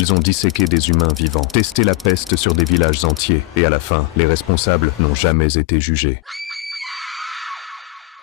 Ils ont disséqué des humains vivants, testé la peste sur des villages entiers, et à la fin, les responsables n'ont jamais été jugés.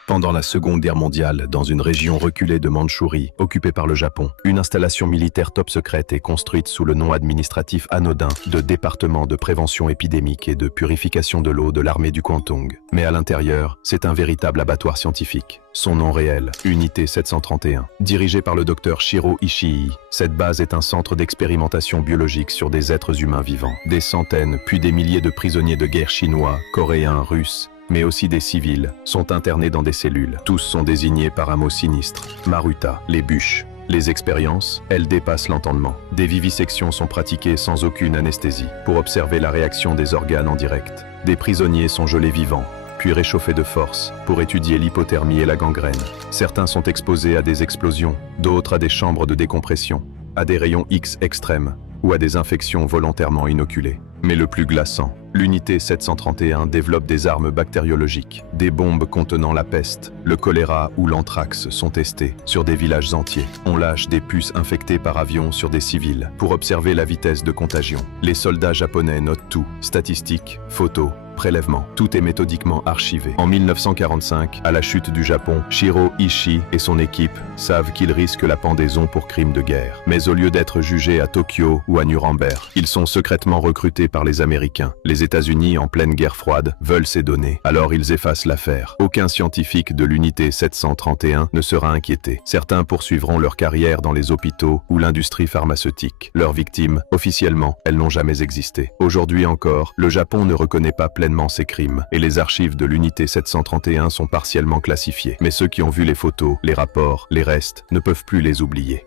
Pendant la Seconde Guerre mondiale, dans une région reculée de Mandchourie, occupée par le Japon, une installation militaire top secrète est construite sous le nom administratif anodin de département de prévention épidémique et de purification de l'eau de l'armée du Kwantung. Mais à l'intérieur, c'est un véritable abattoir scientifique. Son nom réel, Unité 731. Dirigée par le docteur Shiro Ishii, cette base est un centre d'expérimentation biologique sur des êtres humains vivants. Des centaines, puis des milliers de prisonniers de guerre chinois, coréens, russes, mais aussi des civils, sont internés dans des cellules. Tous sont désignés par un mot sinistre, Maruta, les bûches. Les expériences, elles dépassent l'entendement. Des vivisections sont pratiquées sans aucune anesthésie, pour observer la réaction des organes en direct. Des prisonniers sont gelés vivants, puis réchauffés de force, pour étudier l'hypothermie et la gangrène. Certains sont exposés à des explosions, d'autres à des chambres de décompression, à des rayons X extrêmes, ou à des infections volontairement inoculées. Mais le plus glaçant, l'unité 731 développe des armes bactériologiques. Des bombes contenant la peste, le choléra ou l'anthrax sont testées sur des villages entiers. On lâche des puces infectées par avion sur des civils pour observer la vitesse de contagion. Les soldats japonais notent tout, statistiques, photos, prélèvements. Tout est méthodiquement archivé. En 1945, à la chute du Japon, Shiro Ishii et son équipe savent qu'ils risquent la pendaison pour crimes de guerre. Mais au lieu d'être jugés à Tokyo ou à Nuremberg, ils sont secrètement recrutés par les Américains. Les États-Unis, en pleine guerre froide, veulent ces données. Alors ils effacent l'affaire. Aucun scientifique de l'unité 731 ne sera inquiété. Certains poursuivront leur carrière dans les hôpitaux ou l'industrie pharmaceutique. Leurs victimes, officiellement, elles n'ont jamais existé. Aujourd'hui encore, le Japon ne reconnaît pas pleinement ces crimes, et les archives de l'unité 731 sont partiellement classifiées. Mais ceux qui ont vu les photos, les rapports, les restes, ne peuvent plus les oublier.